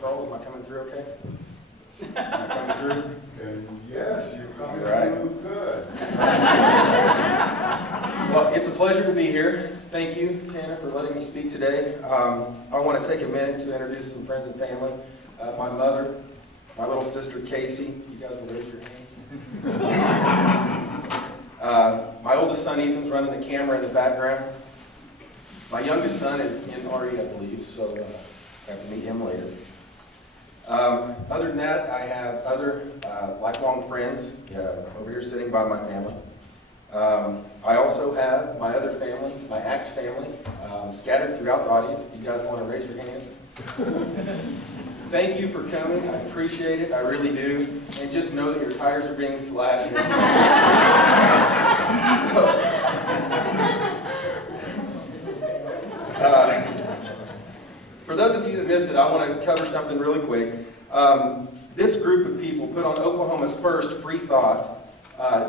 Charles, am I coming through okay? Am I coming through? Yes, you're coming through good. Well, it's a pleasure to be here. Thank you, Tana, for letting me speak today. I want to take a minute to introduce some friends and family. My mother, my little sister Casey. You guys will raise your hands. My oldest son Ethan's running the camera in the background. My youngest son is in RE, I believe, so I have to meet him later. Other than that, I have other lifelong friends over here sitting by my family. I also have my other family, my ACT family, scattered throughout the audience. If you guys want to raise your hands. Thank you for coming. I appreciate it. I really do. And just know that your tires are being slashed. For those of you that missed it, I want to cover something really quick. This group of people put on Oklahoma's first Free Thought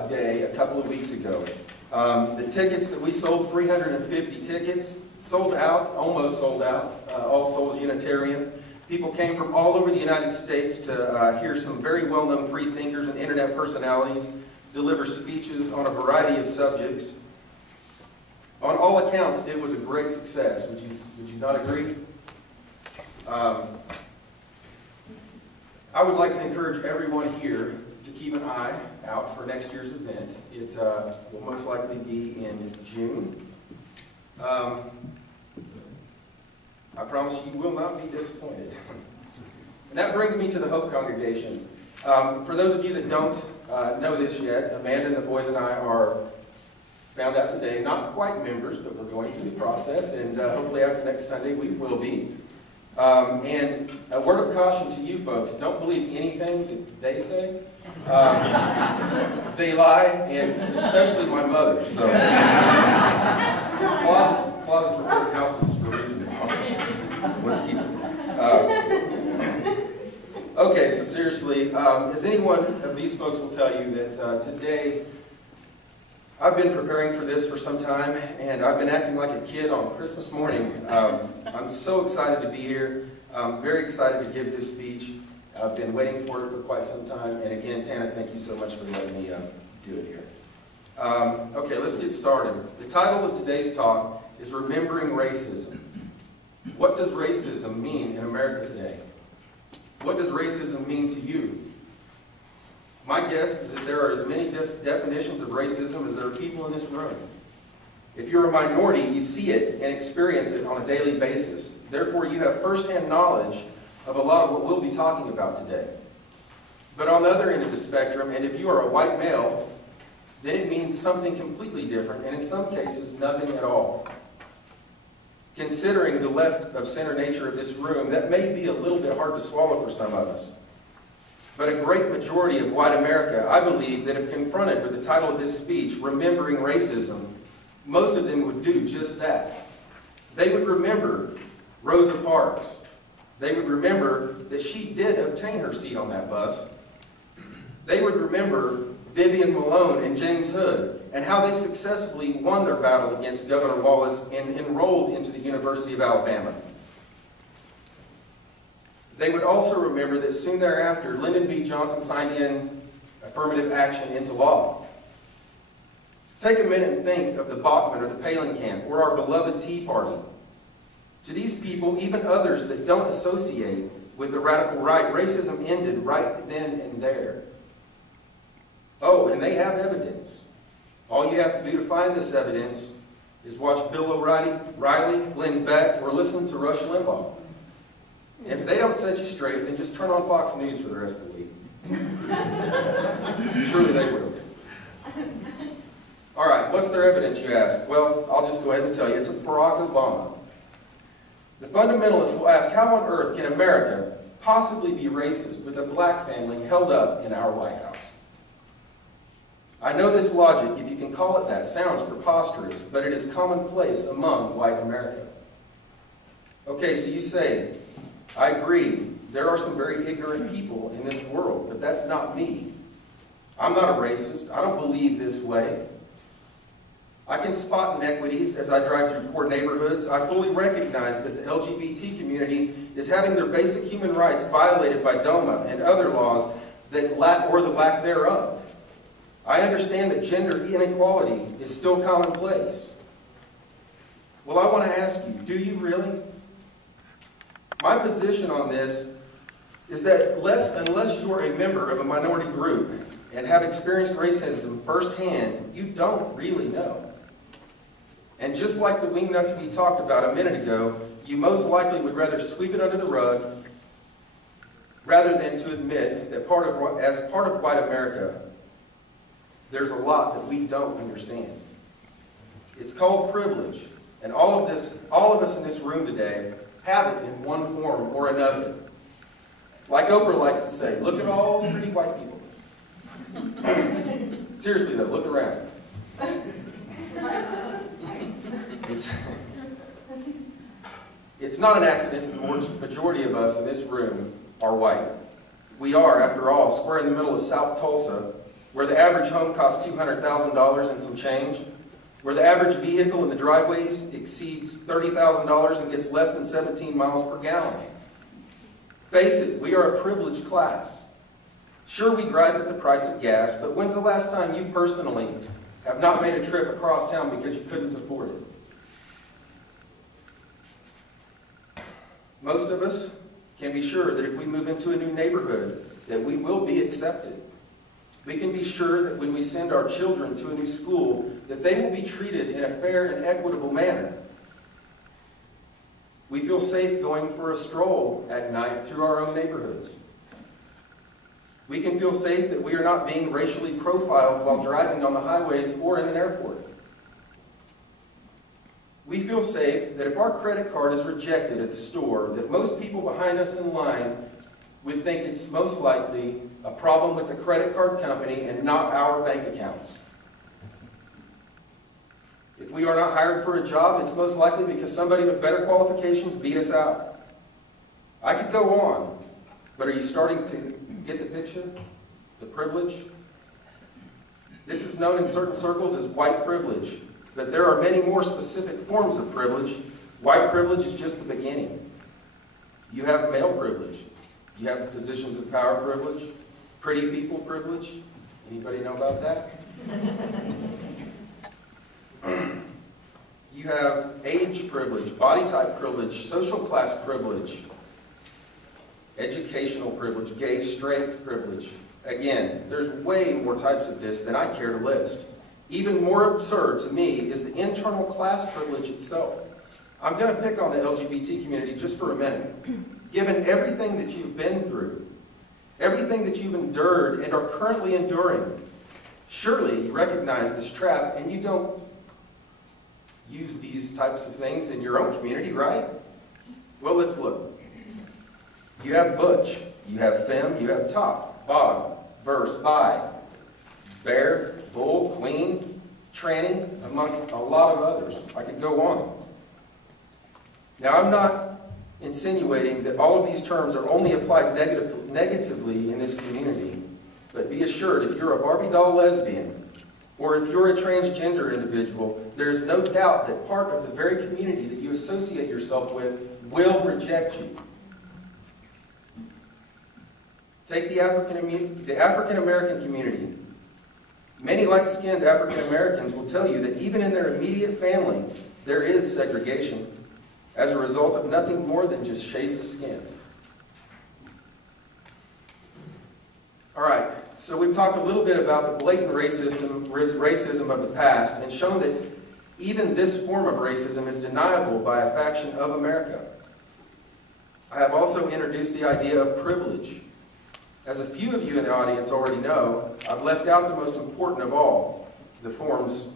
Day a couple of weeks ago. The tickets that we sold, 350 tickets, sold out, almost sold out, All Souls Unitarian. People came from all over the United States to hear some very well-known free thinkers and internet personalities deliver speeches on a variety of subjects. On all accounts, it was a great success. Would you not agree? I would like to encourage everyone here to keep an eye out for next year's event. It will most likely be in June. I promise you will not be disappointed. And that brings me to the Hope Congregation. For those of you that don't know this yet, Amanda and the boys and I are found out today, not quite members, but we're going through the process, and hopefully after next Sunday we will be. And a word of caution to you folks, don't believe anything that they say. They lie, and especially my mother. So closets for different houses for a reason. So let's keep it. Okay, so seriously, as any one of these folks will tell you that today, I've been preparing for this for some time, and I've been acting like a kid on Christmas morning. I'm so excited to be here. I'm very excited to give this speech. I've been waiting for it for quite some time, and again, Tana, thank you so much for letting me do it here. Okay, let's get started. The title of today's talk is Remembering Racism. What does racism mean in America today? What does racism mean to you? My guess is that there are as many definitions of racism as there are people in this room. If you're a minority, you see it and experience it on a daily basis. Therefore, you have firsthand knowledge of a lot of what we'll be talking about today. But on the other end of the spectrum, and if you are a white male, then it means something completely different, and in some cases, nothing at all. Considering the left of center nature of this room, that may be a little bit hard to swallow for some of us. But a great majority of white America, I believe, that if confronted with the title of this speech, Remembering Racism, most of them would do just that. They would remember Rosa Parks. They would remember that she did obtain her seat on that bus. They would remember Vivian Malone and James Hood and how they successfully won their battle against Governor Wallace and enrolled into the University of Alabama. They would also remember that soon thereafter, Lyndon B. Johnson signed in affirmative action into law. Take a minute and think of the Bachman or the Palin camp or our beloved Tea Party. To these people, even others that don't associate with the radical right, racism ended right then and there. Oh, and they have evidence. All you have to do to find this evidence is watch Bill O'Reilly, Glenn Beck, or listen to Rush Limbaugh. And if they don't set you straight, then just turn on Fox News for the rest of the week. Surely they will. All right, what's their evidence, you ask? Well, I'll just go ahead and tell you. It's Barack Obama. The fundamentalists will ask, how on earth can America possibly be racist with a black family held up in our White House? I know this logic, if you can call it that, sounds preposterous, but it is commonplace among white America. Okay, so you say, I agree, there are some very ignorant people in this world, but that's not me. I'm not a racist. I don't believe this way. I can spot inequities as I drive through poor neighborhoods. I fully recognize that the LGBT community is having their basic human rights violated by DOMA and other laws that or the lack thereof. I understand that gender inequality is still commonplace. Well, I want to ask you, do you really? My position on this is that unless you are a member of a minority group and have experienced racism firsthand, you don't really know. And just like the wingnuts we talked about a minute ago, you most likely would rather sweep it under the rug rather than to admit that as part of white America, there's a lot that we don't understand. It's called privilege. And all of us in this room today have it in one form or another. Like Oprah likes to say, look at all the pretty white people. Seriously though, look around. It's not an accident that the majority of us in this room are white. We are, after all, square in the middle of South Tulsa, where the average home costs $200,000 and some change, where the average vehicle in the driveways exceeds $30,000 and gets less than 17 miles per gallon. Face it, we are a privileged class. Sure, we gripe at the price of gas, but when's the last time you personally have not made a trip across town because you couldn't afford it? Most of us can be sure that if we move into a new neighborhood, that we will be accepted. We can be sure that when we send our children to a new school, that they will be treated in a fair and equitable manner. We feel safe going for a stroll at night through our own neighborhoods. We can feel safe that we are not being racially profiled while driving on the highways or in an airport. We feel safe that if our credit card is rejected at the store, that most people behind us in line would think it's most likely a problem with the credit card company and not our bank accounts. If we are not hired for a job, it's most likely because somebody with better qualifications beat us out. I could go on, but are you starting to get the picture? The privilege? This is known in certain circles as white privilege, but there are many more specific forms of privilege. White privilege is just the beginning. You have male privilege. You have positions of power privilege, pretty people privilege. Anybody know about that? You have age privilege, body type privilege, social class privilege, educational privilege, gay, straight privilege. Again, there's way more types of this than I care to list. Even more absurd to me is the internal class privilege itself. I'm going to pick on the LGBT community just for a minute. Given everything that you've been through, everything that you've endured and are currently enduring, surely you recognize this trap and you don't use these types of things in your own community, right? Well, let's look. You have butch, you have femme, you have top, bottom, verse, bi, bear, bull, queen, tranny, amongst a lot of others. I could go on. Now, I'm not insinuating that all of these terms are only applied negatively in this community, but be assured, if you're a Barbie doll lesbian, or if you're a transgender individual, there is no doubt that part of the very community that you associate yourself with will reject you. Take the African American community. Many light-skinned African Americans will tell you that even in their immediate family, there is segregation as a result of nothing more than just shades of skin. All right, so we've talked a little bit about the blatant racism of the past and shown that even this form of racism is deniable by a faction of America. I have also introduced the idea of privilege. As a few of you in the audience already know, I've left out the most important of all, the forms.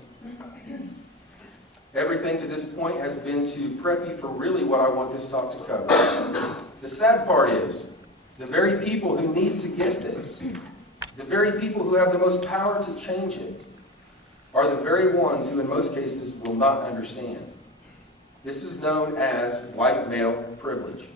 Everything to this point has been to prep you for really what I want this talk to cover. The sad part is, the very people who need to get this, the very people who have the most power to change it, are the very ones who in most cases will not understand. This is known as white male privilege.